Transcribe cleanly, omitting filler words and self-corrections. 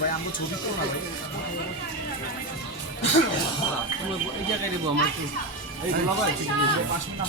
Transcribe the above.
ভাই আমরা ছবি তো না ভাই তোমরা এই জায়গায় দেবো আমার এই ভাই 5 মিনিট